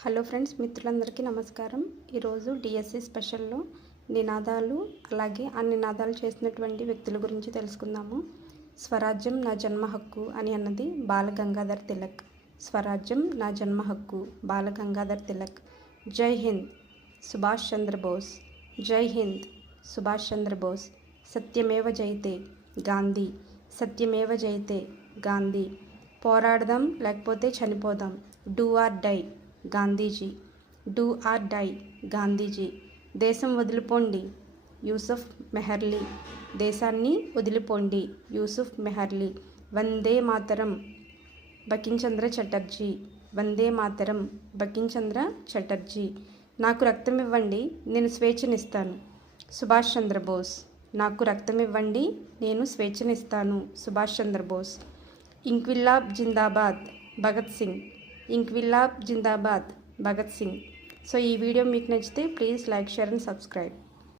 Hello friends, మిత్రులందరికీ నమస్కారం. ఈరోజు డిఎస్సి స్పెషల్లో నినాదాలు అలాగే ఆ నినాదాలు చేసినటువంటి వ్యక్తుల గురించి తెలుసుకుందాము. స్వరాజ్యం నా జన్మ హక్కు అని అన్నది బాలగంగాధర్ తిలక్. స్వరాజ్యం నా జన్మ హక్కు బాలగంగాధర్ తిలక్. జై హింద్ సుభాష్ చంద్రబోస్. జై హింద్ సుభాష్ చంద్రబోస్. సత్యమేవ జయతే గాంధీ. సత్యమేవ జయతే గాంధీ. పోరాడదాం లేకపోతే చనిపోదాం. Do or die Gandhiji. Do or die Gandhiji. దేశం వదిలిపోండి యూసుఫ్ మెహర్లీ. దేశాన్ని వదిలిపోండి యూసుఫ్ మెహర్లీ. వందే మాతరం బంకించంద్ర చటర్జీ. వందే మాతరం బంకించంద్ర చటర్జీ. నాకు రక్తం ఇవ్వండి, నేను స్వేచ్ఛనిస్తాను. సుభాష్ చంద్రబోస్. నాకు రక్తం ఇవ్వండి, నేను స్వేచ్ఛనిస్తాను. సుభాష్ చంద్రబోస్. ఇంక్విలాబ్ జిందాబాద్ భగత్ సింగ్. ఇంక్విలాబ్ జిందాబాద్ భగత్ సింగ్. సో ఈ వీడియో మీకు నచ్చితే please like, share and subscribe.